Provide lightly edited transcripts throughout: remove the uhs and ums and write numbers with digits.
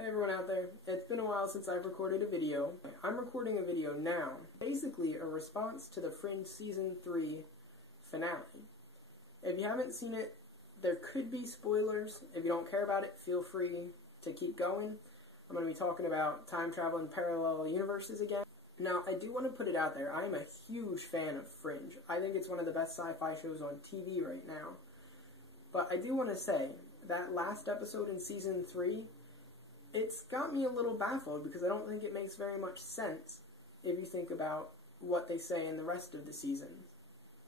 Hey everyone out there, it's been a while since I've recorded a video. I'm recording a video now, basically a response to the Fringe Season 3 finale. If you haven't seen it, there could be spoilers. If you don't care about it, feel free to keep going. I'm going to be talking about time travel and parallel universes again. Now, I do want to put it out there, I am a huge fan of Fringe. I think it's one of the best sci-fi shows on TV right now. But I do want to say, that last episode in Season 3, it's got me a little baffled because I don't think it makes very much sense if you think about what they say in the rest of the season.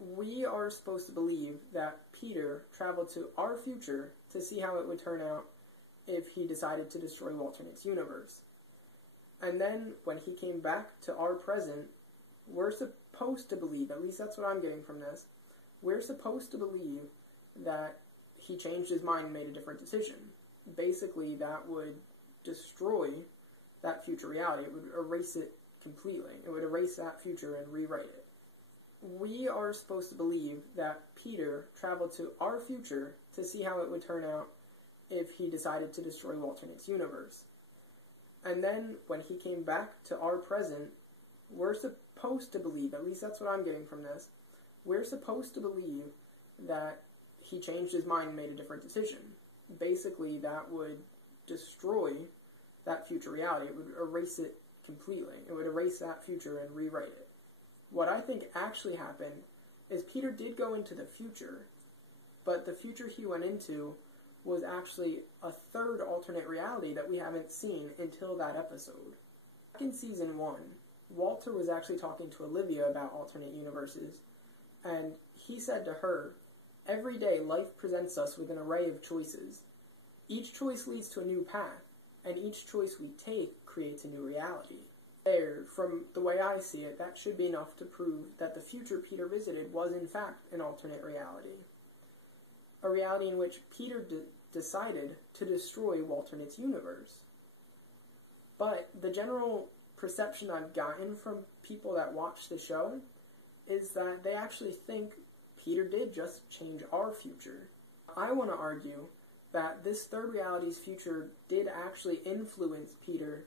We are supposed to believe that Peter traveled to our future to see how it would turn out if he decided to destroy Walternet's universe. And then, when he came back to our present, we're supposed to believe, at least that's what I'm getting from this, we're supposed to believe that he changed his mind and made a different decision. Basically, that would destroy that future reality. It would erase it completely. It would erase that future and rewrite it. We are supposed to believe that Peter traveled to our future to see how it would turn out if he decided to destroy Walternet's universe. And then, when he came back to our present, we're supposed to believe, at least that's what I'm getting from this, we're supposed to believe that he changed his mind and made a different decision. Basically, that would destroy that future reality. It would erase it completely. It would erase that future and rewrite it. What I think actually happened is Peter did go into the future, but the future he went into was actually a third alternate reality that we haven't seen until that episode. Back in Season 1, Walter was actually talking to Olivia about alternate universes, and he said to her, "Every day life presents us with an array of choices. Each choice leads to a new path, and each choice we take creates a new reality." There, from the way I see it, that should be enough to prove that the future Peter visited was in fact an alternate reality. A reality in which Peter decided to destroy Walternet's universe. But the general perception I've gotten from people that watch the show is that they actually think Peter did just change our future. I want to argue that this third reality's future did actually influence Peter,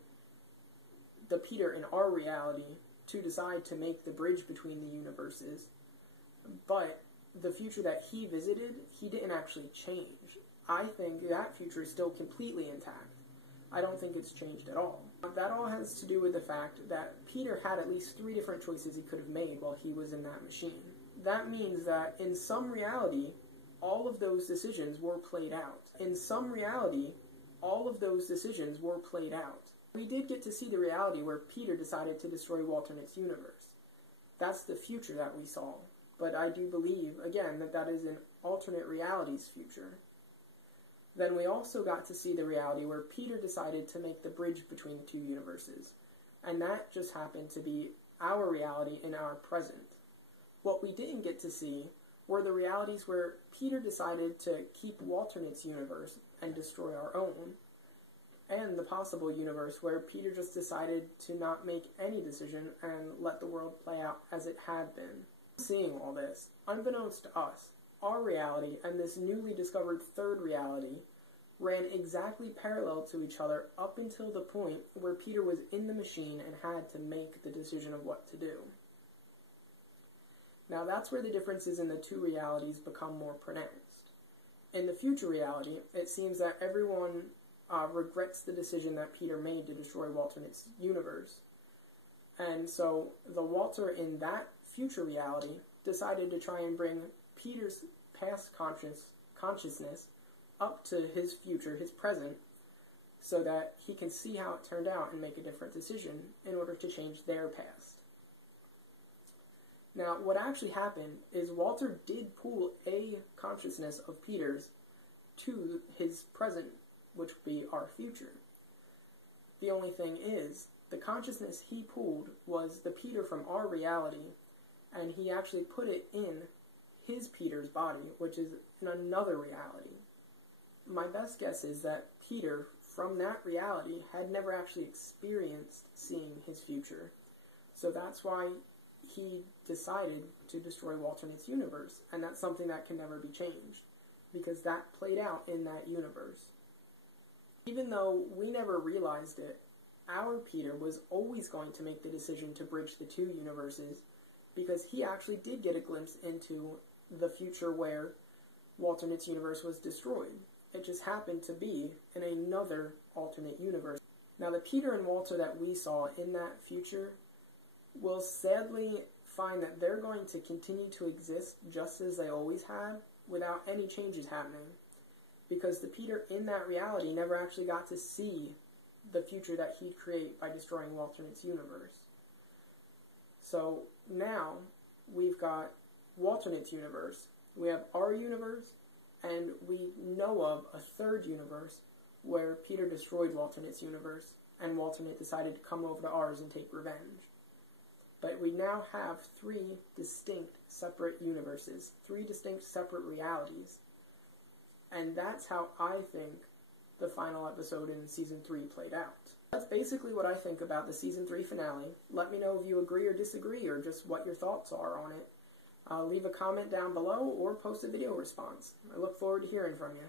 the Peter in our reality, to decide to make the bridge between the universes. But the future that he visited, he didn't actually change. I think that future is still completely intact. I don't think it's changed at all. That all has to do with the fact that Peter had at least 3 different choices he could have made while he was in that machine. That means that in some reality, all of those decisions were played out. In some reality, all of those decisions were played out. We did get to see the reality where Peter decided to destroy Walternet's universe. That's the future that we saw. But I do believe, again, that that is an alternate reality's future. Then we also got to see the reality where Peter decided to make the bridge between the 2 universes. And that just happened to be our reality in our present. What we didn't get to see were the realities where Peter decided to keep Walternet's universe and destroy our own, and the possible universe where Peter just decided to not make any decision and let the world play out as it had been. Seeing all this, unbeknownst to us, our reality and this newly discovered third reality ran exactly parallel to each other up until the point where Peter was in the machine and had to make the decision of what to do. Now that's where the differences in the 2 realities become more pronounced. In the future reality, it seems that everyone regrets the decision that Peter made to destroy Walternet's universe. And so the Walter in that future reality decided to try and bring Peter's past consciousness up to his future, his present, so that he can see how it turned out and make a different decision in order to change their past. Now, what actually happened is Walter did pull a consciousness of Peter's to his present, which would be our future. The only thing is, the consciousness he pulled was the Peter from our reality, and he actually put it in his Peter's body, which is in another reality. My best guess is that Peter, from that reality, had never actually experienced seeing his future. So that's why he decided to destroy Walternet's universe, and that's something that can never be changed, because that played out in that universe. Even though we never realized it, our Peter was always going to make the decision to bridge the two universes, because he actually did get a glimpse into the future where Walternate's universe was destroyed. It just happened to be in another alternate universe. Now, the Peter and Walter that we saw in that future will sadly find that they're going to continue to exist just as they always have, without any changes happening. Because the Peter in that reality never actually got to see the future that he'd create by destroying Walternate's universe. So now we've got Walternate's universe, we have our universe, and we know of a third universe where Peter destroyed Walternate's universe, and Walternate decided to come over to ours and take revenge. But we now have three distinct separate universes, three distinct separate realities. And that's how I think the final episode in Season 3 played out. That's basically what I think about the Season 3 finale. Let me know if you agree or disagree, or just what your thoughts are on it. Leave a comment down below, or post a video response. I look forward to hearing from you.